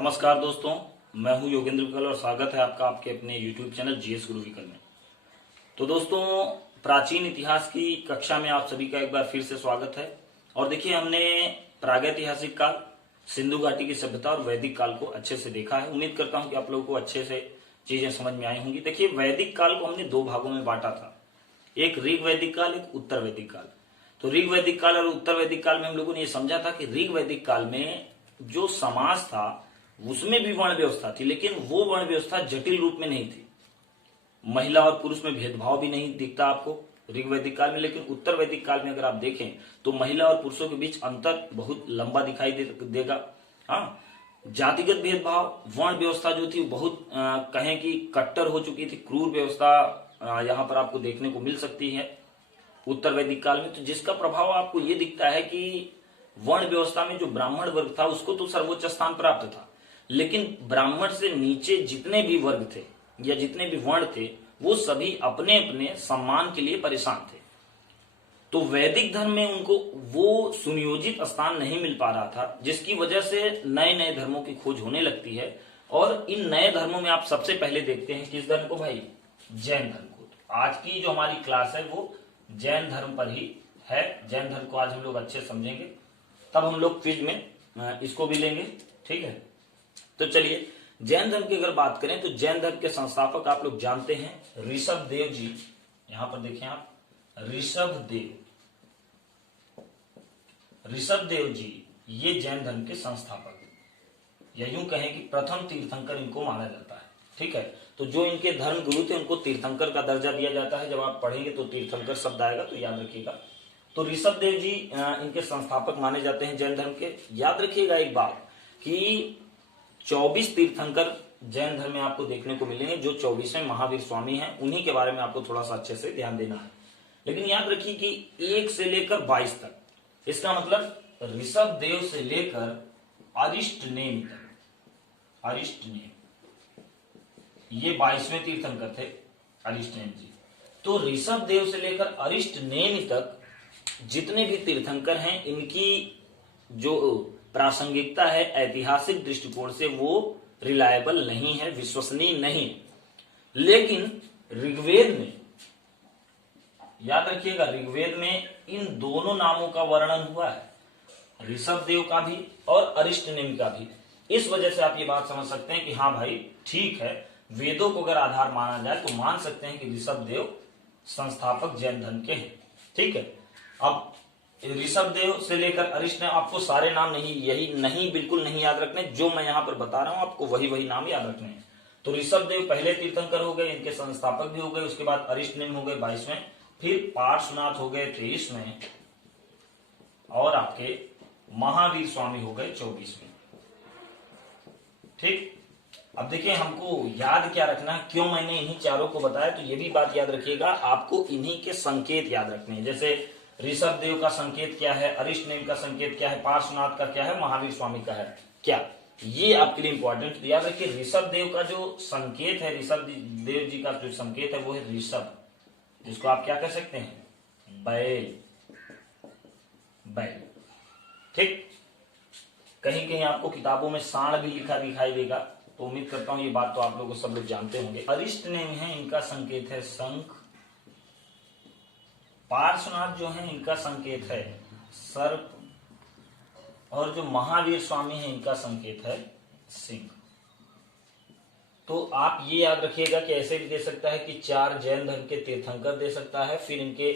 नमस्कार दोस्तों, मैं हूं योगेंद्र विकल और स्वागत है आपका आपके अपने YouTube चैनल जीएस गुरु विकल में। तो दोस्तों, प्राचीन इतिहास की कक्षा में आप सभी का एक बार फिर से स्वागत है। और देखिए, हमने प्रागैतिहासिक काल, सिंधु घाटी की सभ्यता और वैदिक काल को अच्छे से देखा है। उम्मीद करता हूं कि आप लोगों को अच्छे से चीजें समझ में आई होंगी। देखिए, वैदिक काल को हमने दो भागों में बांटा था, एक ऋग वैदिक काल, एक उत्तर वैदिक काल। तो ऋग वैदिक काल और उत्तर वैदिक काल में हम लोगों ने ये समझा था कि ऋग वैदिक काल में जो समाज था उसमें भी वर्ण व्यवस्था थी, लेकिन वो वर्ण व्यवस्था जटिल रूप में नहीं थी। महिला और पुरुष में भेदभाव भी नहीं दिखता आपको ऋग वैदिक काल में। लेकिन उत्तर वैदिक काल में अगर आप देखें तो महिला और पुरुषों के बीच अंतर बहुत लंबा दिखाई देगा। हाँ, जातिगत भेदभाव, वर्ण व्यवस्था जो थी बहुत कहें कि कट्टर हो चुकी थी, क्रूर व्यवस्था यहाँ पर आपको देखने को मिल सकती है उत्तर वैदिक काल में। तो जिसका प्रभाव आपको ये दिखता है कि वर्ण व्यवस्था में जो ब्राह्मण वर्ग था उसको तो सर्वोच्च स्थान प्राप्त था, लेकिन ब्राह्मण से नीचे जितने भी वर्ग थे या जितने भी वर्ण थे वो सभी अपने अपने सम्मान के लिए परेशान थे। तो वैदिक धर्म में उनको वो सुनियोजित स्थान नहीं मिल पा रहा था, जिसकी वजह से नए नए धर्मों की खोज होने लगती है। और इन नए धर्मों में आप सबसे पहले देखते हैं किस धर्म को भाई? जैन धर्म को। तो आज की जो हमारी क्लास है वो जैन धर्म पर ही है। जैन धर्म को आज हम लोग अच्छे समझेंगे, तब हम लोग क्विज में इसको भी लेंगे, ठीक है। तो चलिए, जैन धर्म की अगर बात करें तो जैन धर्म के संस्थापक आप लोग जानते हैं ऋषभ देव जी। यहां पर देखें आप, ऋषभ देव जी ये जैन धर्म के संस्थापक, या यूं कहें कि प्रथम तीर्थंकर इनको माना जाता है, ठीक है। तो जो इनके धर्म गुरु थे उनको तीर्थंकर का दर्जा दिया जाता है। जब आप पढ़ेंगे तो तीर्थंकर शब्द आएगा, तो याद रखिएगा। तो ऋषभ देव जी इनके संस्थापक माने जाते हैं जैन धर्म के। याद रखिएगा एक बात कि 24 तीर्थंकर जैन धर्म में आपको देखने को मिलेंगे। जो 24वें महावीर स्वामी हैं उन्हीं के बारे में आपको थोड़ा सा अच्छे से ध्यान देना है। लेकिन याद रखिए कि 1 से लेकर 22 तक, इसका मतलब ऋषभ देव से लेकर अरिष्टनेम तक, अरिष्टनेम ये 22वें तीर्थंकर थे, अरिष्टनेम जी। तो ऋषभ देव से लेकर अरिष्टनेम तक जितने भी तीर्थंकर हैं, इनकी जो प्रासंगिकता है ऐतिहासिक दृष्टिकोण से वो रिलायबल नहीं है, विश्वसनीय नहीं। लेकिन ऋग्वेद में, याद रखिएगा, ऋग्वेद में इन दोनों नामों का वर्णन हुआ है, ऋषभ देव का भी और अरिष्टनेम का भी। इस वजह से आप ये बात समझ सकते हैं कि हाँ भाई ठीक है, वेदों को अगर आधार माना जाए तो मान सकते हैं कि ऋषभ देव संस्थापक जैन धर्म के हैं, ठीक है। अब ऋषभ देव से लेकर अरिष्टनेम, आपको सारे नाम बिल्कुल नहीं याद रखने, जो मैं यहाँ पर बता रहा हूं आपको वही नाम याद रखने हैं। तो ऋषभ देव पहले तीर्थंकर हो गए, इनके संस्थापक भी हो गए। उसके बाद अरिष्टनेम हो गए 22वें, फिर पार्श्वनाथ हो गए 23वें, और आपके महावीर स्वामी हो गए 24वें, ठीक। अब देखिए, हमको याद क्या रखना है, क्यों मैंने इन्हीं चारों को बताया, तो ये भी बात याद रखिएगा, आपको इन्हीं के संकेत याद रखने हैं। जैसे ऋषभ देव का संकेत क्या है, अरिष्टनेम का संकेत क्या है, पार्श्वनाथ का क्या है, महावीर स्वामी का है क्या, ये आपके लिए इंपॉर्टेंट। याद रखिए, ऋषभ देव का जो संकेत है, ऋषभ देव जी का जो संकेत है वो है ऋषभ, जिसको आप क्या कह सकते हैं? बैल, बैल, ठीक। कहीं कहीं आपको किताबों में सांड भी लिखा दिखाई देगा, तो उम्मीद करता हूं ये बात तो आप लोग सब लोग जानते होंगे। अरिष्टनेम है, इनका संकेत है शंख। पार्श्वनाथ जो है इनका संकेत है सर्प, और जो महावीर स्वामी है इनका संकेत है सिंह। तो आप ये याद रखिएगा कि ऐसे भी दे सकता है कि 4 जैन धर्म के तीर्थंकर दे सकता है, फिर इनके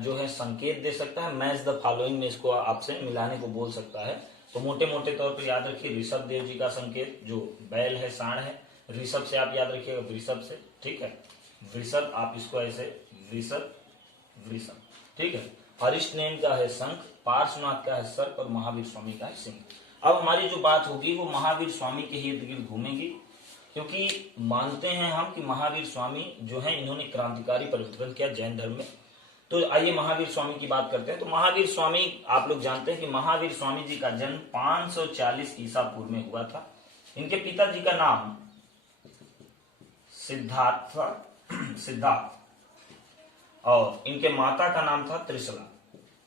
जो है संकेत दे सकता है, मैच द फॉलोइंग में इसको आपसे मिलाने को बोल सकता है। तो मोटे मोटे तौर पर याद रखिए, ऋषभ देव जी का संकेत जो बैल है, सांड है। ऋषभ से आप याद रखिएगा वृषभ से, ठीक है। वृषभ आप इसको ऐसे वृषभ, ठीक है। अरिष्टनेम का है शंख, पार्श्वनाथ का है सर्प, और महावीर स्वामी का है सिंह। अब हमारी जो बात होगी वो महावीर स्वामी के इर्द गिर्द घूमेगी, क्योंकि मानते हैं हम कि महावीर स्वामी जो है इन्होंने क्रांतिकारी परिवर्तन किया जैन धर्म में। तो आइए महावीर स्वामी की बात करते हैं। तो महावीर स्वामी, आप लोग जानते हैं कि महावीर स्वामी जी का जन्म 540 ईसा पूर्व में हुआ था। इनके पिताजी का नाम सिद्धार्थ, और इनके माता का नाम था त्रिशला।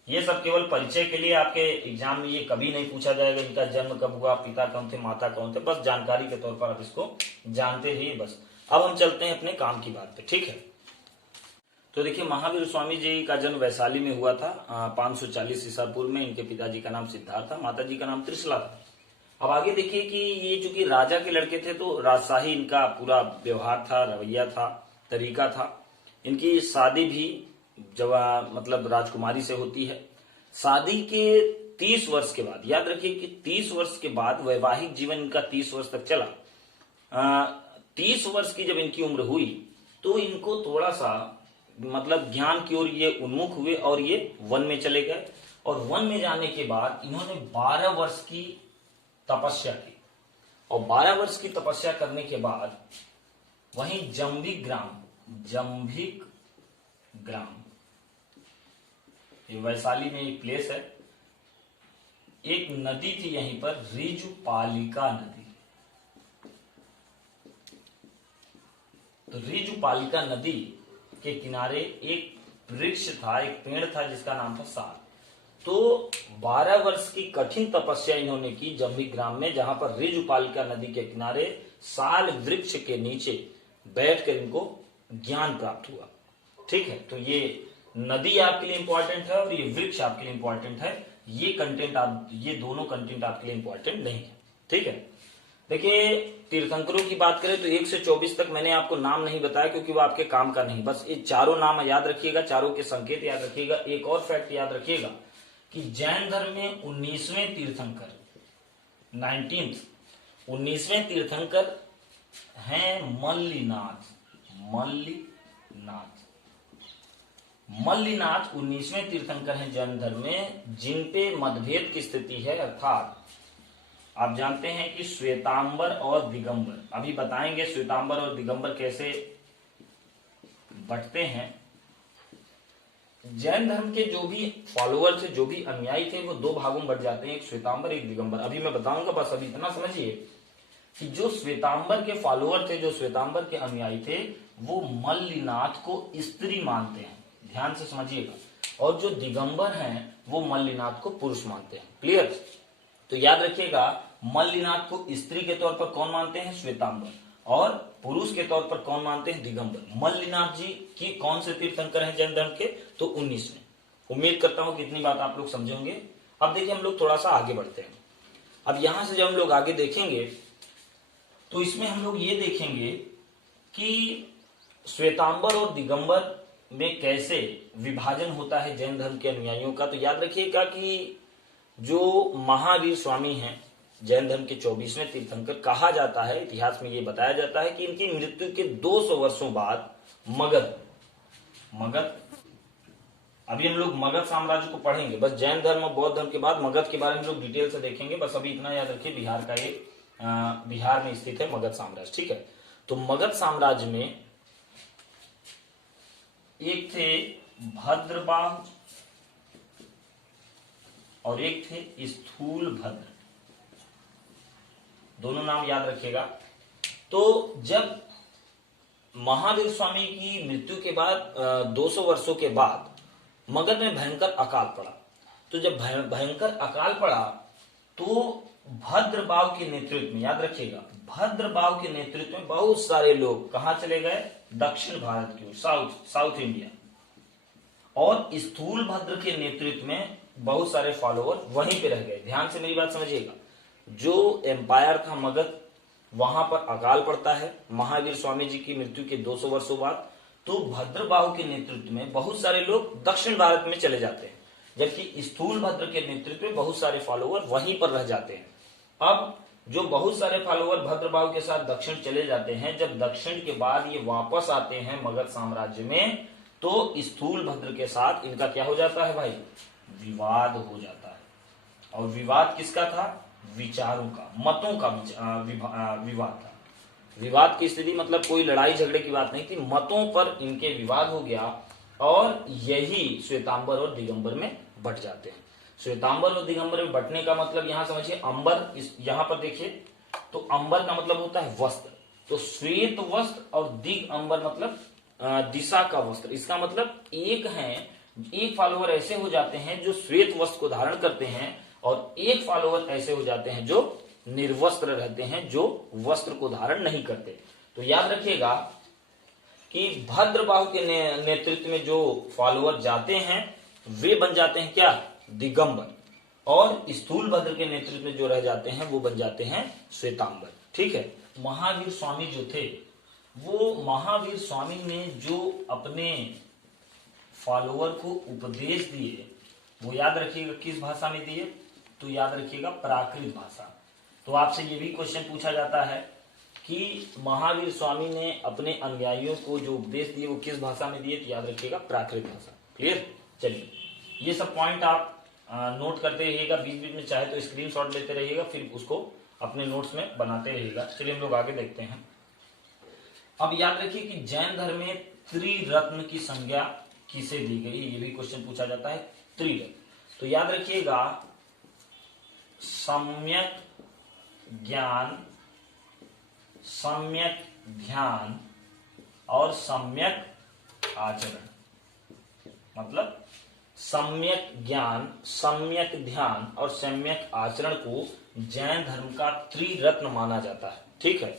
ये सब केवल परिचय के लिए, आपके एग्जाम में ये कभी नहीं पूछा जाएगा इनका जन्म कब हुआ, पिता कौन थे, माता कौन थे, बस जानकारी के तौर पर आप इसको जानते रहिए बस। अब हम चलते हैं अपने काम की बात पे, ठीक है। तो देखिए महावीर स्वामी जी का जन्म वैशाली में हुआ था 540 ईसा पूर्व में। इनके पिताजी का नाम सिद्धार्थ था, माता जी का नाम त्रिशला था। अब आगे देखिए कि ये चूंकि राजा के लड़के थे तो राजशाही इनका पूरा व्यवहार था, रवैया था, तरीका था। इनकी शादी भी जब मतलब राजकुमारी से होती है। शादी के 30 वर्ष के बाद, याद रखिए कि 30 वर्ष के बाद वैवाहिक जीवन इनका 30 वर्ष तक चला। 30 वर्ष की जब इनकी उम्र हुई तो इनको थोड़ा सा मतलब ज्ञान की ओर ये उन्मुख हुए और ये वन में चले गए। और वन में जाने के बाद इन्होंने 12 वर्ष की तपस्या की। और 12 वर्ष की तपस्या करने के बाद वहीं जंभिक ग्राम, ये वैशाली में एक प्लेस है, एक नदी थी यहीं पर, ऋजुपालिका नदी। तो ऋजुपालिका नदी के किनारे एक वृक्ष था, एक पेड़ था जिसका नाम था साल। तो 12 वर्ष की कठिन तपस्या इन्होंने की जंभिक ग्राम में, जहां पर ऋजुपालिका नदी के किनारे साल वृक्ष के नीचे बैठकर इनको ज्ञान प्राप्त हुआ। ठीक है, तो ये नदी आपके लिए इंपॉर्टेंट है और ये वृक्ष आपके लिए इंपॉर्टेंट है। ये दोनों कंटेंट आपके लिए इंपॉर्टेंट नहीं है। ठीक है, देखिए तीर्थंकरों की बात करें तो 1 से 24 तक मैंने आपको नाम नहीं बताया क्योंकि वो आपके काम का नहीं। बस ये चारों नाम याद रखिएगा, चारों के संकेत याद रखिएगा। एक और फैक्ट याद रखिएगा कि जैन धर्म में 19वें तीर्थंकर 19वें तीर्थंकर हैं मल्लिनाथ 19वें तीर्थंकर हैं जैन धर्म में, जिन पे मतभेद की स्थिति है। अर्थात आप जानते हैं कि श्वेतांबर और दिगंबर, अभी बताएंगे श्वेतांबर और दिगंबर कैसे बंटते हैं। जैन धर्म के जो भी फॉलोअर थे, जो भी अनुयायी थे, वो 2 भागों में बट जाते हैं, एक श्वेतांबर एक दिगंबर। अभी मैं बताऊंगा, बस अभी इतना समझिए कि जो श्वेतांबर के फॉलोअर थे, जो श्वेतांबर के अनुयायी थे, वो मल्लिनाथ को स्त्री मानते हैं, ध्यान से समझिएगा। और जो दिगंबर हैं वो मल्लिनाथ को पुरुष मानते हैं। क्लियर? तो याद रखिएगा, मल्लिनाथ को स्त्री के तौर पर कौन मानते हैं? श्वेतांबर। और पुरुष के तौर पर कौन मानते हैं? दिगंबर। मल्लिनाथ जी की कौन से तीर्थंकर हैं जैन धर्म के? तो 19वें। उम्मीद करता हूं कि इतनी बात आप लोग समझेंगे। अब देखिए हम लोग थोड़ा सा आगे बढ़ते हैं। अब यहां से जब हम लोग आगे देखेंगे तो इसमें हम लोग ये देखेंगे कि श्वेतांबर और दिगंबर में कैसे विभाजन होता है जैन धर्म के अनुयायियों का। तो याद रखिएगा कि जो महावीर स्वामी हैं जैन धर्म के 24वें तीर्थंकर, कहा जाता है, इतिहास में ये बताया जाता है कि इनकी मृत्यु के 200 वर्षों बाद मगध, अभी हम लोग मगध साम्राज्य को पढ़ेंगे। बस जैन धर्म और बौद्ध धर्म के बाद मगध के बारे में लोग डिटेल से देखेंगे। बस अभी इतना याद रखिए, बिहार में स्थित है मगध साम्राज्य। ठीक है, तो मगध साम्राज्य में एक थे भद्रबाहु और एक थे स्थूलभद्र, दोनों नाम याद रखिएगा। तो जब महावीर स्वामी की मृत्यु के बाद 200 वर्षों के बाद मगध में भयंकर अकाल पड़ा। तो जब भयंकर अकाल पड़ा तो भद्रबाहु के नेतृत्व में, याद रखिएगा, भद्रबाहु के नेतृत्व में बहुत सारे लोग कहां चले गए? दक्षिण भारत की ओर, साउथ इंडिया। और स्थूलभद्र के नेतृत्व में बहुत सारे फॉलोअर वहीं पे रह गए। ध्यान से मेरी बात समझिएगा, जो एम्पायर था मगध, वहां पर अकाल पड़ता है महावीर स्वामी जी की मृत्यु के 200 वर्षों बाद। तो भद्रबाहु के नेतृत्व में बहुत सारे लोग दक्षिण भारत में चले जाते हैं, जबकि स्थूलभद्र के नेतृत्व में बहुत सारे फॉलोअर वहीं पर रह जाते हैं। अब जो बहुत सारे फॉलोअर भद्रबाहु के साथ दक्षिण चले जाते हैं, जब दक्षिण के बाद ये वापस आते हैं मगध साम्राज्य में, तो स्थूलभद्र के साथ इनका क्या हो जाता है भाई? विवाद हो जाता है। और विवाद किसका था? विचारों का, मतों का विवाद था। विवाद की स्थिति मतलब कोई लड़ाई झगड़े की बात नहीं थी, मतों पर इनके विवाद हो गया और यही श्वेतांबर और दिगंबर में बट जाते हैं। श्वेतांबर और दिगंबर में बटने का मतलब यहां समझिए, अंबर, यहां पर देखिए, तो अंबर का मतलब होता है वस्त्र। तो श्वेत वस्त्र और दिग अंबर मतलब दिशा का वस्त्र। इसका मतलब एक है एक फॉलोअर ऐसे हो जाते हैं जो श्वेत वस्त्र को धारण करते हैं और एक फॉलोअर ऐसे हो जाते हैं जो निर्वस्त्र रहते हैं, जो वस्त्र को धारण नहीं करते। तो याद रखिएगा कि भद्रबाहु के नेतृत्व में जो फॉलोअर जाते हैं वे बन जाते हैं क्या, दिगंबर, और स्थूलभद्र के नेतृत्व में जो रह जाते हैं वो बन जाते हैं श्वेतांबर। ठीक है। महावीर स्वामी जो थे, वो महावीर स्वामी ने जो अपने फॉलोअर को उपदेश दिए वो याद रखिएगा किस भाषा में दिए, तो याद रखिएगा प्राकृत भाषा। तो आपसे ये भी क्वेश्चन पूछा जाता है कि महावीर स्वामी ने अपने अनुयायियों को जो उपदेश दिए वो किस भाषा में दिए, तो याद रखिएगा प्राकृत भाषा। क्लियर। चलिए ये सब पॉइंट आप नोट करते रहिएगा, बीच बीच में चाहे तो स्क्रीनशॉट लेते रहिएगा, फिर उसको अपने नोट्स में बनाते रहिएगा। चलिए हम लोग आगे देखते हैं। अब याद रखिए कि जैन धर्म में त्रिरत्न की संज्ञा किसे दी गई, ये भी क्वेश्चन पूछा जाता है। त्रिरत्न, तो याद रखिएगा सम्यक ज्ञान, सम्यक ध्यान और सम्यक आचरण। मतलब सम्यक ज्ञान, सम्यक ध्यान और सम्यक आचरण को जैन धर्म का त्रिरत्न माना जाता है। ठीक है,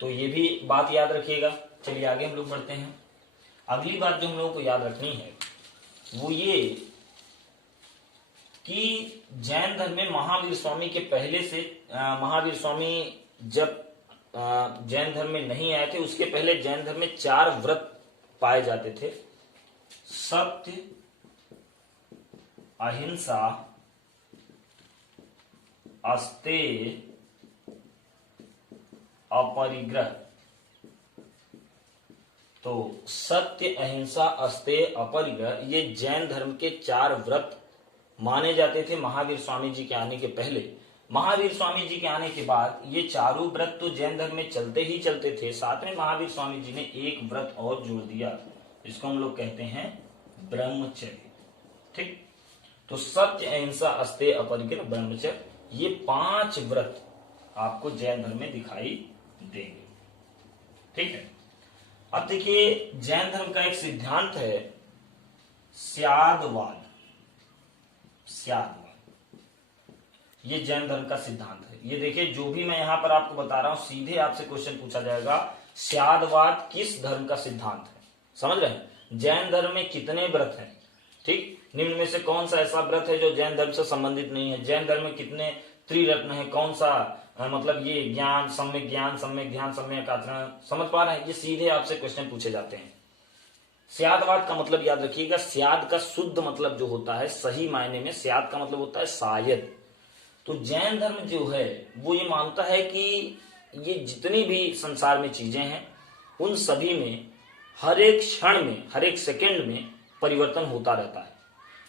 तो ये भी बात याद रखिएगा। चलिए आगे हम लोग बढ़ते हैं। अगली बात जो हम लोगों को याद रखनी है वो ये कि जैन धर्म में महावीर स्वामी के पहले से महावीर स्वामी जब जैन धर्म में नहीं आए थे उसके पहले जैन धर्म में 4 व्रत पाए जाते थे। सत्य, अहिंसा, अस्तेय, अपरिग्रह। तो सत्य, अहिंसा, अस्तेय, अपरिग्रह ये जैन धर्म के 4 व्रत माने जाते थे महावीर स्वामी जी के आने के पहले। महावीर स्वामी जी के आने के बाद ये चारों व्रत तो जैन धर्म में चलते ही चलते थे, साथ में महावीर स्वामी जी ने एक व्रत और जोड़ दिया, इसको हम लोग कहते हैं ब्रह्मचर्य। ठीक, तो सत्य, अहिंसा, अस्तेय, अपरिग्रह, ब्रह्मचर्य ये 5 व्रत आपको जैन धर्म में दिखाई देंगे। ठीक है। अब देखिए जैन धर्म का एक सिद्धांत है स्यादवाद। स्यादवाद ये जैन धर्म का सिद्धांत है। ये देखिए जो भी मैं यहां पर आपको बता रहा हूं सीधे आपसे क्वेश्चन पूछा जाएगा स्यादवाद किस धर्म का सिद्धांत है। समझ रहे हैं, जैन धर्म में कितने व्रत हैं। ठीक, निम्न में से कौन सा ऐसा व्रत है जो जैन धर्म से संबंधित नहीं है। जैन धर्म में कितने त्रिरत्न है, कौन सा मतलब ये ज्ञान, सम्यक ज्ञान, सम्यक ध्यान, सम्यक आचरण। समझ पा रहे हैं, ये सीधे आपसे क्वेश्चन पूछे जाते हैं। स्यादवाद का मतलब याद रखिएगा, स्याद का शुद्ध मतलब जो होता है सही मायने में स्याद का मतलब होता है शायद। तो जैन धर्म जो है वो ये मानता है कि ये जितनी भी संसार में चीजें हैं उन सभी में हर एक क्षण में, हर एक सेकंड में परिवर्तन होता रहता है।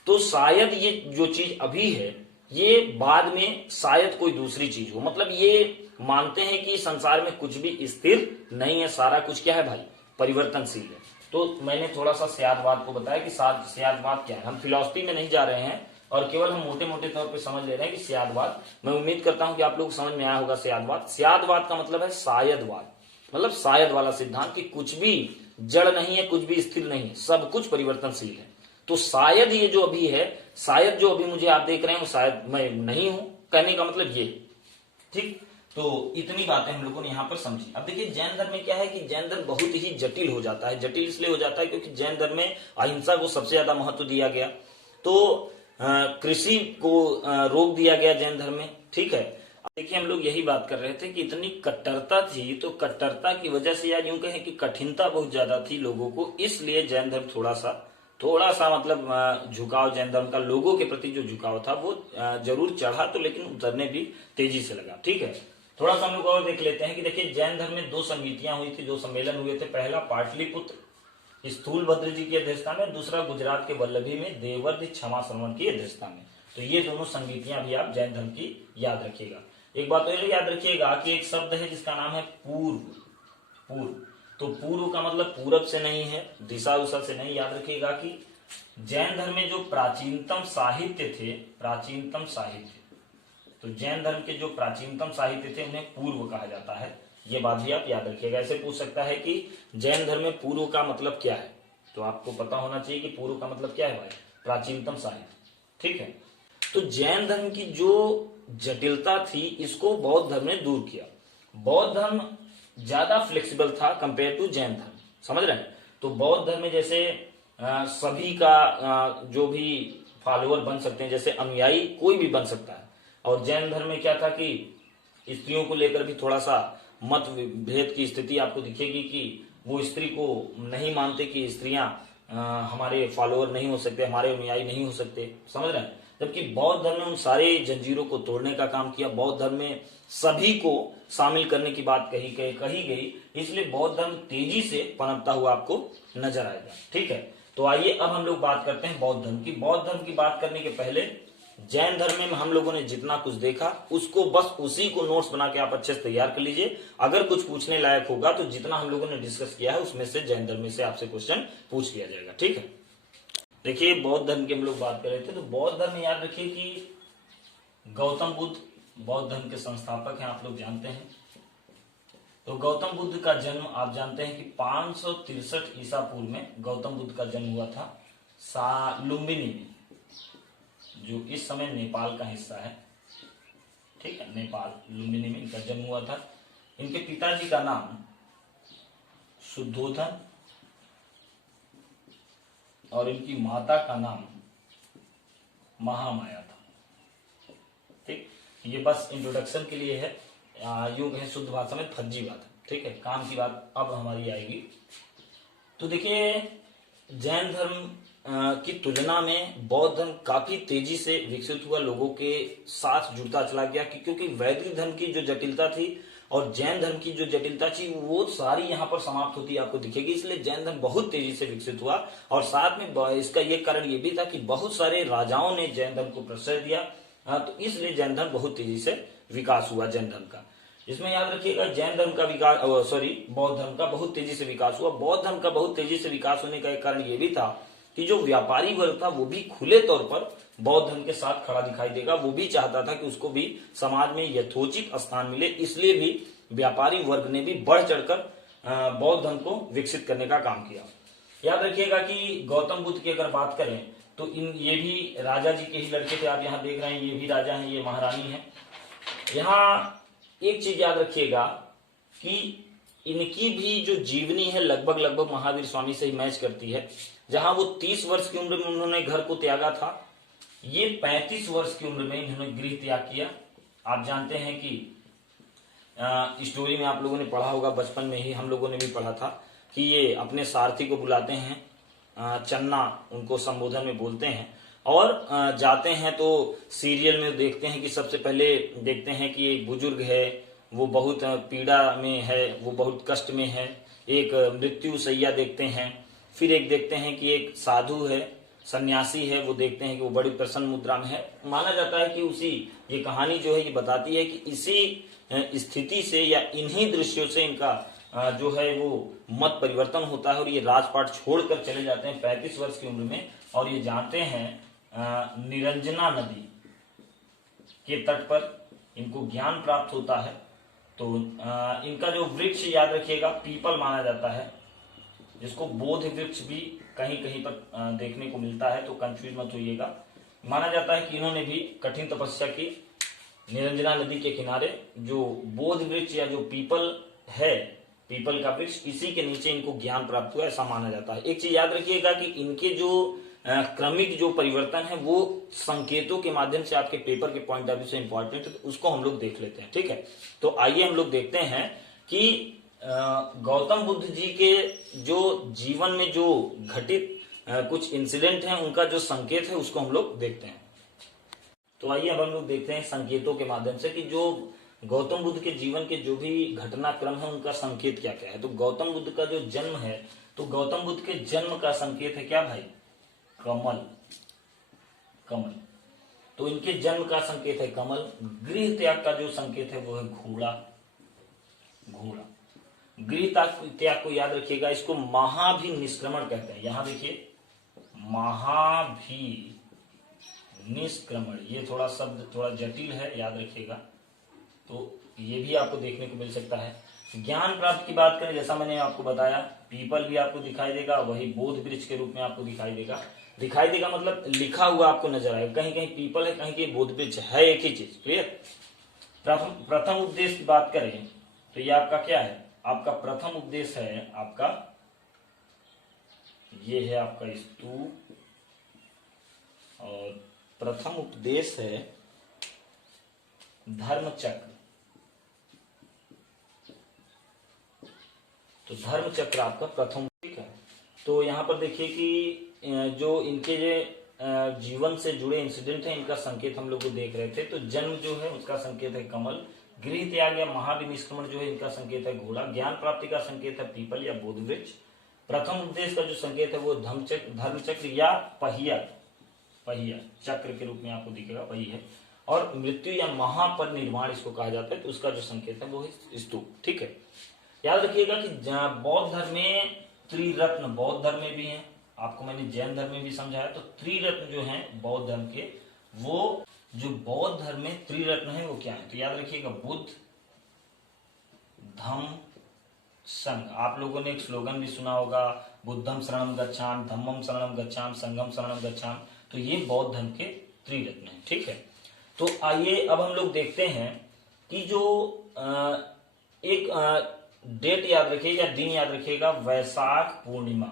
तो शायद ये जो चीज अभी है ये बाद में शायद कोई दूसरी चीज हो। मतलब ये मानते हैं कि संसार में कुछ भी स्थिर नहीं है, सारा कुछ क्या है भाई, परिवर्तनशील है। तो मैंने थोड़ा सा स्यादवाद को बताया कि स्यादवाद क्या है। हम फिलॉसफी में नहीं जा रहे हैं और केवल हम मोटे मोटे तौर पे समझ ले रहे हैं कि स्यादवाद, मैं उम्मीद करता हूं कि आप लोग समझ में आया होगा स्यादवाद। स्यादवाद का मतलब है शायदवाद, मतलब शायद वाला सिद्धांत कि कुछ भी जड़ नहीं है, कुछ भी स्थिर नहीं है, सब कुछ परिवर्तनशील है। तो शायद ये जो अभी है, शायद जो अभी मुझे आप देख रहे हैं वो शायद मैं नहीं हूं, कहने का मतलब ये। ठीक, तो इतनी बातें हम लोगों ने यहाँ पर समझी। अब देखिए जैन धर्म में क्या है कि जैन धर्म बहुत ही जटिल हो जाता है। जटिल इसलिए हो जाता है क्योंकि जैन धर्म में अहिंसा को सबसे ज्यादा महत्व दिया गया, तो कृषि को रोक दिया गया जैन धर्म में। ठीक है, देखिए हम लोग यही बात कर रहे थे कि इतनी कट्टरता थी, तो कट्टरता की वजह से या यूं कहें कि कठिनता बहुत ज्यादा थी लोगों को, इसलिए जैन धर्म थोड़ा सा मतलब झुकाव, जैन धर्म का लोगों के प्रति जो झुकाव था वो जरूर चढ़ा, तो लेकिन उतरने भी तेजी से लगा। ठीक है, थोड़ा सा हम लोग और देख लेते हैं कि देखिए जैन धर्म में 2 संगीतियां हुई थी, 2 सम्मेलन हुए थे। पहला पाटलिपुत्र स्थूलभद्र जी की अध्यक्षता में, दूसरा गुजरात के वल्लभी में देवव्रत क्षमा श्रवण की अध्यक्षता में। तो ये दोनों संगीतियां भी आप जैन धर्म की याद रखिएगा। एक बात और याद रखिएगा कि एक शब्द है जिसका नाम है पूर्व। पूर्व, तो पूर्व का मतलब पूरब से नहीं है, दिशा उषा से नहीं। याद रखिएगा कि जैन धर्म में जो प्राचीनतम साहित्य थे, प्राचीनतम साहित्य, तो जैन धर्म के जो प्राचीनतम साहित्य थे उन्हें पूर्व कहा जाता है। ये बात भी आप याद रखिएगा। ऐसे पूछ सकता है कि जैन धर्म में पूर्व का मतलब क्या है, तो आपको पता होना चाहिए कि पूर्व का मतलब क्या है भाई, प्राचीनतम साहित्य। ठीक है, तो जैन धर्म की जो जटिलता थी इसको बौद्ध धर्म ने दूर किया। बौद्ध धर्म ज्यादा फ्लेक्सिबल था कंपेयर टू जैन धर्म, समझ रहे हैं। तो बौद्ध धर्म में जैसे सभी का जो भी फॉलोअर बन सकते हैं, जैसे अनुयायी कोई भी बन सकता है। और जैन धर्म में क्या था कि स्त्रियों को लेकर भी थोड़ा सा मत भेद की स्थिति आपको दिखेगी कि वो स्त्री को नहीं मानते कि स्त्रियां हमारे फॉलोअर नहीं हो सकते, हमारे अनुयायी नहीं हो सकते, समझ रहे हैं। जबकि बौद्ध धर्म ने उन सारे जंजीरों को तोड़ने का काम किया। बौद्ध धर्म में सभी को शामिल करने की बात कही गई, इसलिए बौद्ध धर्म तेजी से पनपता हुआ आपको नजर आएगा। ठीक है, तो आइए अब हम लोग बात करते हैं बौद्ध धर्म की। बौद्ध धर्म की बात करने के पहले जैन धर्म में हम लोगों ने जितना कुछ देखा उसको बस उसी को नोट्स बना के आप अच्छे से तैयार कर लीजिए। अगर कुछ पूछने लायक होगा तो जितना हम लोगों ने डिस्कस किया है उसमें से जैन धर्म में से आपसे क्वेश्चन पूछ लिया जाएगा। ठीक है, देखिए बौद्ध धर्म की हम लोग बात कर रहे थे, तो बौद्ध धर्म में याद रखिए कि गौतम बुद्ध बौद्ध धर्म के संस्थापक हैं, आप लोग जानते हैं। तो गौतम बुद्ध का जन्म आप जानते हैं कि 563 ईसा पूर्व में गौतम बुद्ध का जन्म हुआ था लुम्बिनी में, जो इस समय नेपाल का हिस्सा है। ठीक है, नेपाल लुम्बिनी में इनका जन्म हुआ था। इनके पिताजी का नाम शुद्धोधन और इनकी माता का नाम महामाया था। ठीक, ये बस इंट्रोडक्शन के लिए है, योग है शुद्ध भाषा में फर्जी बात है। ठीक है, काम की बात अब हमारी आएगी। तो देखिए जैन धर्म की तुलना में बौद्ध धर्म काफी तेजी से विकसित हुआ, लोगों के साथ जुड़ता चला गया, क्योंकि वैदिक धर्म की जो जटिलता थी और जैन धर्म की जो जटिलता थी वो सारी यहाँ पर समाप्त होती आपको दिखेगी। इसलिए जैन धर्म बहुत तेजी से विकसित हुआ। और साथ में इसका ये कारण ये भी था कि बहुत सारे राजाओं ने जैन धर्म को प्रश्रय दिया, तो इसलिए जैन धर्म बहुत तेजी से विकास हुआ जैन धर्म का। इसमें याद रखिएगा जैन धर्म का विकास बौद्ध धर्म का बहुत तेजी से विकास हुआ। बौद्ध धर्म का बहुत तेजी से विकास होने का एक कारण ये भी था कि जो व्यापारी वर्ग था वो भी खुले तौर पर बौद्ध धर्म के साथ खड़ा दिखाई देगा। वो भी चाहता था कि उसको भी समाज में यथोचित स्थान मिले, इसलिए भी व्यापारी वर्ग ने भी बढ़ चढ़कर बौद्ध धर्म को विकसित करने का काम किया। याद रखिएगा कि गौतम बुद्ध की अगर बात करें तो ये भी राजा जी के ही लड़के थे। आप यहाँ देख रहे हैं, ये भी राजा हैं, ये महारानी है। यहाँ एक चीज याद रखिएगा कि इनकी भी जो जीवनी है लगभग महावीर स्वामी से ही मैच करती है। जहां वो 30 वर्ष की उम्र में उन्होंने घर को त्यागा था, ये 35 वर्ष की उम्र में इन्होंने गृह त्याग किया। आप जानते हैं कि स्टोरी में आप लोगों ने पढ़ा होगा, बचपन में ही हम लोगों ने भी पढ़ा था कि ये अपने सारथी को बुलाते हैं, चन्ना उनको संबोधन में बोलते हैं और जाते हैं। तो सीरियल में देखते हैं कि सबसे पहले देखते हैं कि एक बुजुर्ग है, वो बहुत पीड़ा में है, वो बहुत कष्ट में है, एक मृत्यु सैया देखते हैं। फिर एक देखते हैं कि एक साधु है, सन्यासी है, वो देखते हैं कि वो बड़ी प्रसन्न मुद्रा में है। माना जाता है कि ये कहानी जो है ये बताती है कि इसी स्थिति से या इन्हीं दृश्यों से इनका जो है वो मत परिवर्तन होता है और ये राजपाट छोड़कर चले जाते हैं 35 वर्ष की उम्र में, और ये जाते हैं निरंजना नदी के तट पर। इनको ज्ञान प्राप्त होता है। तो इनका जो वृक्ष याद रखिएगा पीपल माना जाता है, जिसको बोध वृक्ष भी कहीं कहीं पर देखने को मिलता है, तो कंफ्यूज मत होइएगा। माना जाता है कि इन्होंने भी कठिन तपस्या की। निरंजना नदी के किनारे जो बोध वृक्ष या जो पीपल है, पीपल का वृक्ष, इसी के नीचे इनको ज्ञान प्राप्त हुआ, ऐसा माना जाता है। एक चीज याद रखिएगा कि इनके जो क्रमिक जो परिवर्तन है वो संकेतों के माध्यम से आपके पेपर के पॉइंट ऑफ व्यू से इंपॉर्टेंट है, तो उसको हम लोग देख लेते हैं। ठीक है, तो आइए हम लोग देखते हैं कि गौतम बुद्ध जी के जो जीवन में जो घटित कुछ इंसिडेंट हैं उनका जो संकेत है उसको हम लोग देखते हैं। तो आइए अब हम लोग देखते हैं संकेतों के माध्यम से कि जो गौतम बुद्ध के जीवन के जो भी घटनाक्रम है उनका संकेत क्या क्या है। तो गौतम बुद्ध का जो जन्म है, तो गौतम बुद्ध के जन्म का संकेत है क्या भाई, कमल। कमल, तो इनके जन्म का संकेत है कमल। गृह त्याग का जो संकेत है वो है घोड़ा। घोड़ा, गृह त्याग को याद रखिएगा, इसको महाभि निष्क्रमण कहते हैं। यहां देखिए महाभि निष्क्रमण, ये थोड़ा शब्द थोड़ा जटिल है, याद रखिएगा। तो ये भी आपको देखने को मिल सकता है। ज्ञान प्राप्त की बात करें, जैसा मैंने आपको बताया, पीपल भी आपको दिखाई देगा, वही बोध वृक्ष के रूप में आपको दिखाई देगा। दिखाई देगा मतलब लिखा हुआ आपको नजर आएगा, कहीं कहीं पीपल है, कहीं कहीं बोध वृक्ष है, एक ही चीज। क्लियर। प्रथम उपदेश की बात करें तो ये आपका क्या है, आपका प्रथम उपदेश है आपका, ये है आपका स्तूप, और प्रथम उपदेश है धर्म चक्र। तो धर्म चक्र आपका प्रथम, ठीक है। तो यहाँ पर देखिए कि जो इनके जीवन से जुड़े इंसिडेंट है, इनका संकेत हम लोग को देख रहे थे। तो जन्म जो है उसका संकेत है कमल, गृह त्याग या महाविनिष्क्रमण जो है इनका संकेत है घोड़ा, ज्ञान प्राप्ति का संकेत है पीपल या बोध वृक्ष, प्रथम उपदेश का जो संकेत है वो धर्म चक्र या पहिया चक्र के रूप में आपको दिखेगा, पहिया, और मृत्यु या महापरिनिर्वाण इसको कहा जाता है, तो उसका जो संकेत है वो है स्तूप। ठीक है। याद रखिएगा कि बौद्ध धर्म में त्रिरत्न, बौद्ध धर्म में भी है, आपको मैंने जैन धर्म में भी समझाया। तो त्रिरत्न जो हैं बौद्ध धर्म के, वो जो बौद्ध धर्म में त्रिरत्न है वो क्या है, तो याद रखिएगा बुद्ध, धम्म, संघ। आप लोगों ने एक स्लोगन भी सुना होगा, बुद्धम शरणम गच्छामि, धम्मम शरणम गच्छामि, संघम शरणम गच्छामि। तो ये बौद्ध धर्म के त्रिरत्न है। ठीक है। तो आइए अब हम लोग देखते हैं कि जो एक डेट याद रखिएगा, दिन याद रखिएगा, वैशाख पूर्णिमा।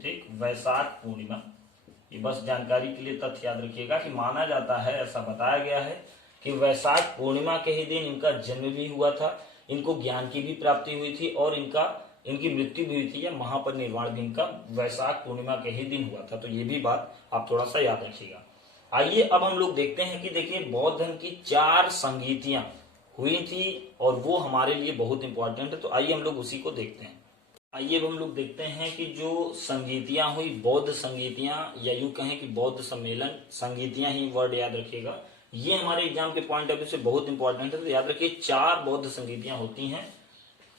ठीक, वैशाख पूर्णिमा, ये बस जानकारी के लिए तथ्य याद रखिएगा कि माना जाता है, ऐसा बताया गया है कि वैशाख पूर्णिमा के ही दिन इनका जन्म भी हुआ था, इनको ज्ञान की भी प्राप्ति हुई थी, और इनकी मृत्यु भी हुई थी, या महापरिनिर्वाण भी इनका वैशाख पूर्णिमा के ही दिन हुआ था। तो ये भी बात आप थोड़ा सा याद रखिएगा। आइए अब हम लोग देखते हैं कि देखिए बौद्ध धर्म की 4 संगीतियां हुई थी, और वो हमारे लिए बहुत इंपॉर्टेंट है। तो आइए हम लोग उसी को देखते हैं। आइए अब हम लोग देखते हैं कि जो संगीतियां हुई, बौद्ध संगीतियां, या यूं कहें कि बौद्ध सम्मेलन, संगीतियां ही वर्ड याद रखिएगा, ये हमारे एग्जाम के पॉइंट ऑफ व्यू से बहुत इंपॉर्टेंट है। तो याद रखिए 4 बौद्ध संगीतियां होती हैं,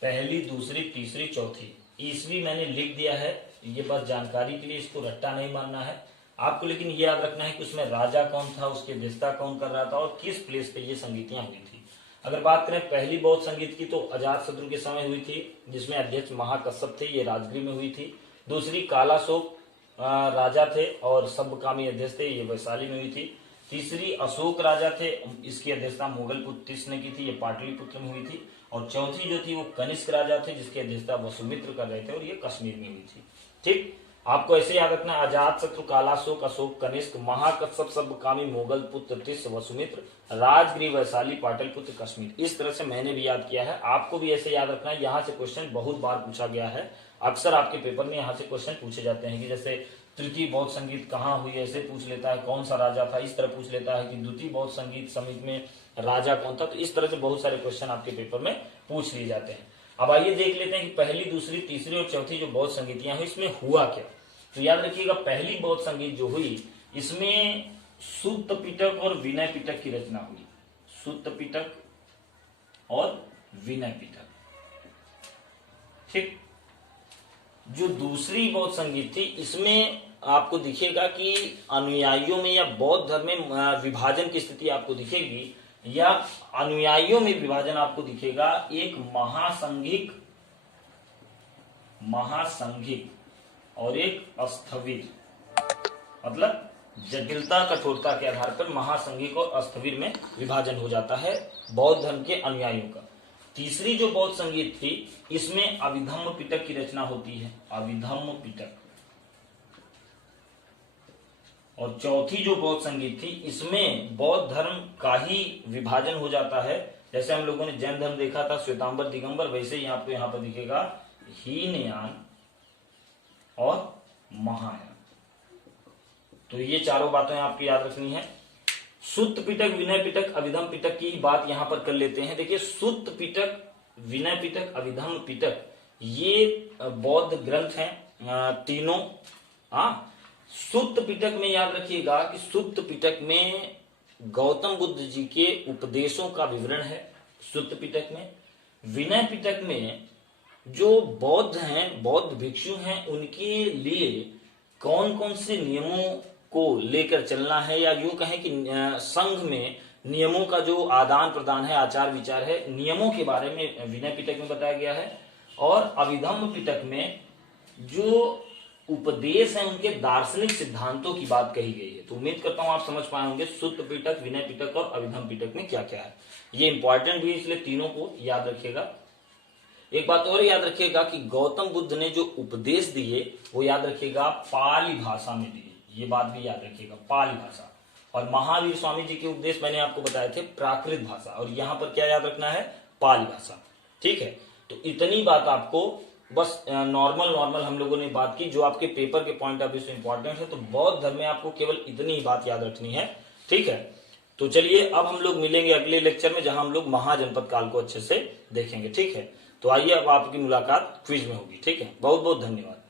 पहली, दूसरी, तीसरी, चौथी। ईस्वी मैंने लिख दिया है, ये बस जानकारी के लिए, इसको रट्टा नहीं मानना है आपको, लेकिन ये याद रखना है कि उसमें राजा कौन था, उसकी अध्यक्षता कौन कर रहा था, और किस प्लेस पे ये संगीतियां हुई थी। अगर बात करें पहली बौद्ध संगीत की, तो अजातशत्रु के समय हुई थी, जिसमें अध्यक्ष महाकश्यप थे, ये राजगृह में हुई थी। दूसरी कालाशोक राजा थे और सब्बकामी अध्यक्ष थे, ये वैशाली में हुई थी। तीसरी अशोक राजा थे, इसकी अध्यक्षता मुगलपुत्र तिस ने की थी, ये पाटलिपुत्र में हुई थी। और चौथी जो थी वो कनिष्क राजा थे, जिसकी अध्यक्षता वसुमित्र कर रहे थे, और ये कश्मीर में हुई थी। ठीक, आपको ऐसे याद रखना, अजातशत्रु, कालाशोक, अशोक, कनिष्क, महाकश्यप, सब्बकामी, मुगल पुत्र तिस, वसुमित्र, राजगृह, वैशाली, पाटलिपुत्र, कश्मीर। इस तरह से मैंने भी याद किया है, आपको भी ऐसे याद रखना है। यहाँ से क्वेश्चन बहुत बार पूछा गया है, अक्सर आपके पेपर में यहाँ से क्वेश्चन पूछे जाते हैं कि जैसे तृतीय बौद्ध संगीत कहाँ हुई, ऐसे पूछ लेता है, कौन सा राजा था, इस तरह पूछ लेता है कि द्वितीय बौद्ध संगीत समिति में राजा कौन था। तो इस तरह से बहुत सारे क्वेश्चन आपके पेपर में पूछ लिए जाते हैं। अब आइए देख लेते हैं कि पहली, दूसरी, तीसरी और चौथी जो बौद्ध संगीतियां हुई, इसमें हुआ क्या। तो याद रखिएगा पहली बौद्ध संगीत जो हुई, इसमें सुत्त पिटक और विनय पिटक की रचना हुई। सुत्त पिटक और विनय पिटक। ठीक, जो दूसरी बौद्ध संगीत थी, इसमें आपको दिखेगा कि अनुयायियों में या बौद्ध धर्म में विभाजन की स्थिति आपको दिखेगी, या अनुयायियों में विभाजन आपको दिखेगा। एक महासंघिक और एक अस्थविर, मतलब जटिलता कठोरता के आधार पर महासंघिक और अस्थविर में विभाजन हो जाता है बौद्ध धर्म के अनुयायियों का। तीसरी जो बौद्ध संगीत थी, इसमें अभिधम्म पिटक की रचना होती है, अभिधम्म पिटक। और चौथी जो बौद्ध संगीत थी, इसमें बौद्ध धर्म का ही विभाजन हो जाता है। जैसे हम लोगों ने जैन धर्म देखा था श्वेतांबर दिगंबर, वैसे ही आपको यहाँ पर दिखेगा हीनयान और महायान। तो ये चारों बातें आपको याद रखनी है। सुत्त पिटक, विनय पिटक, अभिधम्म पिटक की बात यहां पर कर लेते हैं। देखिए सुत्त पिटक, विनय पिटक, अभिधम्म पिटक, ये बौद्ध ग्रंथ हैं तीनों। सुत्त पिटक में याद रखिएगा कि सुत्त पिटक में गौतम बुद्ध जी के उपदेशों का विवरण है सुत्त पिटक में। विनय पिटक में जो बौद्ध हैं, बौद्ध भिक्षु हैं, उनके लिए कौन कौन से नियमों को लेकर चलना है, या यूं कहें कि संघ में नियमों का जो आदान प्रदान है, आचार विचार है, नियमों के बारे में विनय पिटक में बताया गया है। और अभिधम्म पिटक में जो उपदेश है उनके दार्शनिक सिद्धांतों की बात कही गई है। तो उम्मीद करता हूं आप समझ पाए होंगे सुत्त पिटक, विनय पिटक और अभिधम्म पिटक में क्या क्या है। ये इंपॉर्टेंट भी, इसलिए तीनों को याद रखिएगा। एक बात और याद रखिएगा कि गौतम बुद्ध ने जो उपदेश दिए वो याद रखिएगा पाली भाषा में दिए, ये बात भी याद रखिएगा, पाली भाषा। और महावीर स्वामी जी के उपदेश मैंने आपको बताए थे प्राकृत भाषा, और यहां पर क्या याद रखना है, पाली भाषा। ठीक है, तो इतनी बात आपको बस नॉर्मल हम लोगों ने बात की, जो आपके पेपर के पॉइंट ऑफ व्यू से इंपॉर्टेंट है। तो बौद्ध धर्म में आपको केवल इतनी ही बात याद रखनी है। ठीक है, तो चलिए अब हम लोग मिलेंगे अगले लेक्चर में, जहां हम लोग महाजनपद काल को अच्छे से देखेंगे। ठीक है, तो आइए अब आपकी मुलाकात क्विज में होगी। ठीक है, बहुत बहुत धन्यवाद।